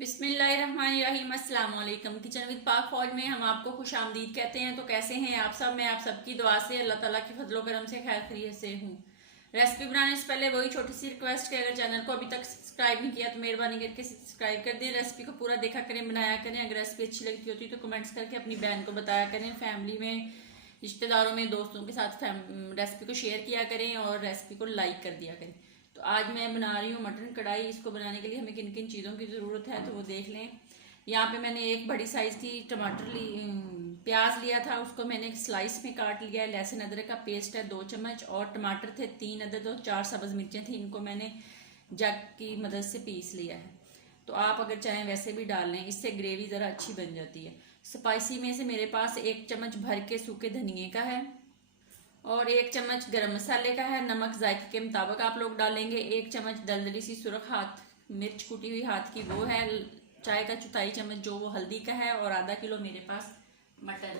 बिस्मिल्लाहिर्रहमानिर्रहीम। अस्सलाम वालेकुम। किचन विद पाक फौज में हम आपको खुश आमदीद कहते हैं। तो कैसे हैं आप सब? मैं आप सबकी दुआ से अल्लाह ताला की फजलो करम से खैर खैरियत से हूँ। रेसिपी बनाने से पहले वही छोटी सी रिक्वेस्ट कि अगर चैनल को अभी तक सब्सक्राइब नहीं किया तो मेहरबानी करके सब्सक्राइब कर दें। रेसिपी को पूरा देखा करें, बनाया करें। अगर रेसिपी अच्छी लगती होती तो कमेंट्स करके अपनी बहन को बताया करें। फैमिली में, रिश्तेदारों में, दोस्तों के साथ रेसिपी को शेयर किया करें और रेसिपी को लाइक कर दिया करें। तो आज मैं बना रही हूँ मटन कढ़ाई। इसको बनाने के लिए हमें किन किन चीज़ों की ज़रूरत है तो वो देख लें। यहाँ पे मैंने एक बड़ी साइज़ की प्याज लिया था, उसको मैंने स्लाइस में काट लिया है। लहसुन अदरक का पेस्ट है 2 चम्मच, और टमाटर थे 3 अदद, और 4 सब्ज़ मिर्चें थी। इनको मैंने जग की मदद से पीस लिया है। तो आप अगर चाहें वैसे भी डाल लें, इससे ग्रेवी ज़रा अच्छी बन जाती है। स्पाइसी में से मेरे पास 1 चम्मच भर के सूखे धनिए का है, और 1 चम्मच गरम मसाले का है। नमक जायके के मुताबिक आप लोग डालेंगे। 1 चम्मच दलदली सी सुरख हाथ मिर्च कुटी हुई हाथ की वो है। चाय का 1/4 चम्मच जो वो हल्दी का है, और आधा किलो मेरे पास मटन।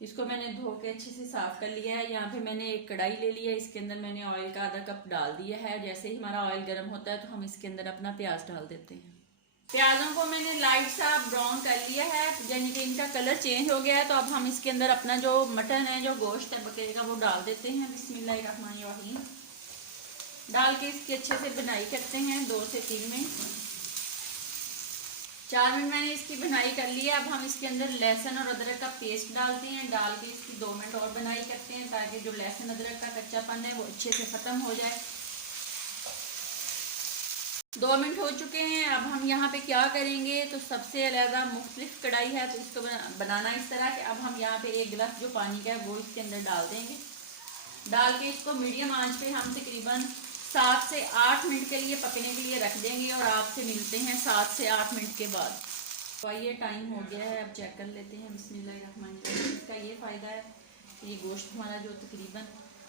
इसको मैंने धो के अच्छे से साफ कर लिया है। यहाँ पे मैंने एक कढ़ाई ले लिया है, इसके अंदर मैंने ऑयल का आधा कप डाल दिया है। जैसे ही हमारा ऑयल गर्म होता है तो हम इसके अंदर अपना प्याज डाल देते हैं। प्याजों को मैंने लाइट सा ब्राउन कर लिया है, यानी कि इनका कलर चेंज हो गया है। तो अब हम इसके अंदर अपना जो मटन है, जो गोश्त है बकरे का, वो डाल देते हैं। बिस्मिल्लाहिर्रहमानिर्रहीम। डाल के इसकी अच्छे से बुनाई करते हैं 2 से 3 मिनट। 4 मिनट मैंने इसकी बुनाई कर ली है। अब हम इसके अंदर लहसुन और अदरक का पेस्ट डालते हैं। डाल के इसकी 2 मिनट और बुनाई करते हैं, ताकि जो लहसुन अदरक का कच्चापन है वो अच्छे से ख़त्म हो जाए। 2 मिनट हो चुके हैं। अब हम यहाँ पे क्या करेंगे, तो सबसे अलग मुख्तलिफ कढ़ाई है, तो इसको बनाना इस तरह कि अब हम यहाँ पे 1 गिलास जो पानी का है वो इसके अंदर डाल देंगे। डाल के इसको मीडियम आंच पे हम तकरीबन 7 से 8 मिनट के लिए पकने के लिए रख देंगे, और आपसे मिलते हैं 7 से 8 मिनट के बाद। तो आइए, टाइम हो गया है, अब चेक कर लेते हैं। बिस्मिल्लाहिर्रहमानिर्रहीम। इसका ये फ़ायदा है कि ये गोश्त हमारा जो तकरीबन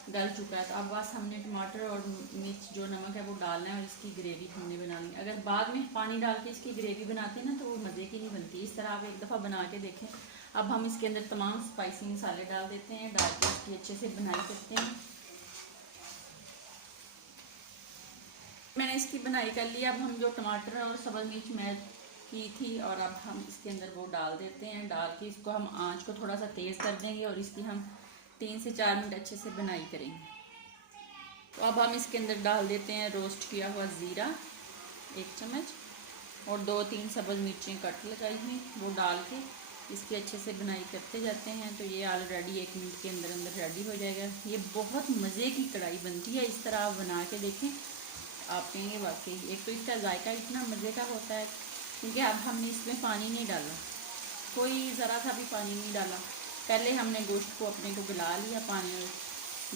गल चुका है। तो अब बस हमने टमाटर और मिर्च जो नमक है वो डालना है, और इसकी ग्रेवी हमने बनानी है। अगर बाद में पानी डाल के इसकी ग्रेवी बनाते हैं ना तो वो मज़े की नहीं बनती। इस तरह आप एक दफ़ा बना के देखें। अब हम इसके अंदर तमाम स्पाइसी मसाले डाल देते हैं। डाल के इसकी अच्छे से बनाई करते हैं। मैंने इसकी बनाई कर ली। अब हम जो टमाटर और सब्ज़ मिर्च मैश की थी, और अब हम इसके अंदर वो डाल देते हैं। डाल के इसको हम आँच को थोड़ा सा तेज़ कर देंगे, और इसकी हम 3 से 4 मिनट अच्छे से बनाई करेंगे। तो अब हम इसके अंदर डाल देते हैं रोस्ट किया हुआ ज़ीरा 1 चम्मच, और 2-3 सब्ज़ मिर्चें कट लगाई हुई, वो डाल के इसकी अच्छे से बुनाई करते जाते हैं। तो ये ऑलरेडी 1 मिनट के अंदर अंदर रेडी हो जाएगा। ये बहुत मज़े की कढ़ाई बनती है। इस तरह आप बना के देखें, आप कहेंगे वाकई। एक तो इसका जायका इतना मज़े का होता है, क्योंकि अब हमने इसमें पानी नहीं डाला, कोई ज़रा सा भी पानी नहीं डाला। पहले हमने गोश्त को अपने को गला लिया पानी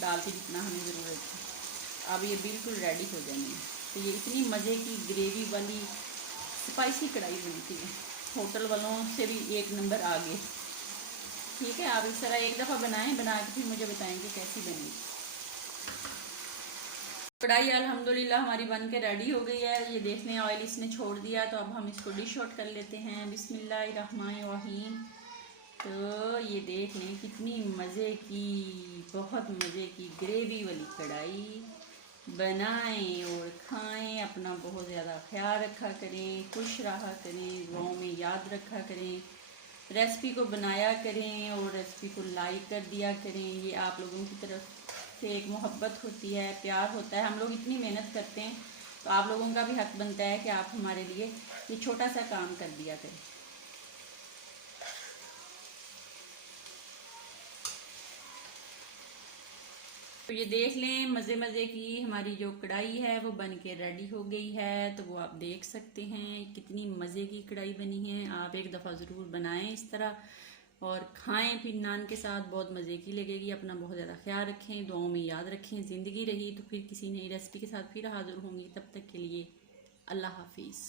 डाल के जितना हमें ज़रूरत है। अब ये बिल्कुल रेडी हो जाएंगे। तो ये इतनी मज़े की ग्रेवी वाली स्पाइसी कढ़ाई बनती है, होटल वालों से भी 1 नंबर आगे। ठीक है, आप इस तरह एक दफ़ा बनाएं, बना के फिर मुझे बताएंगे कैसी बनी। कढ़ाई अल्हम्दुलिल्लाह हमारी बन के रेडी हो गई है। ये देख लें, ऑयल इसने छोड़ दिया। तो अब हम इसको डिश आउट कर लेते हैं। बिस्मिल्लाहिर्रहमानिर्रहीम। तो ये देख लें कितनी मज़े की, बहुत मज़े की ग्रेवी वाली कढ़ाई। बनाएं और खाएं। अपना बहुत ज़्यादा ख्याल रखा करें, खुश रहा करें, दुआओं में याद रखा करें। रेसिपी को बनाया करें और रेसिपी को लाइक कर दिया करें। ये आप लोगों की तरफ से एक मोहब्बत होती है, प्यार होता है। हम लोग इतनी मेहनत करते हैं, तो आप लोगों का भी हक बनता है कि आप हमारे लिए ये छोटा सा काम कर दिया करें। तो ये देख लें, मज़े मज़े की हमारी जो कढ़ाई है वो बन के रेडी हो गई है। तो वो आप देख सकते हैं कितनी मज़े की कढ़ाई बनी है। आप एक दफ़ा ज़रूर बनाएं इस तरह, और खाएं फिर नान के साथ। बहुत मज़े की लगेगी। अपना बहुत ज़्यादा ख्याल रखें, दुआओं में याद रखें। ज़िंदगी रही तो फिर किसी नई रेसिपी के साथ फिर हाज़िर होंगी। तब तक के लिए अल्लाह हाफिज़।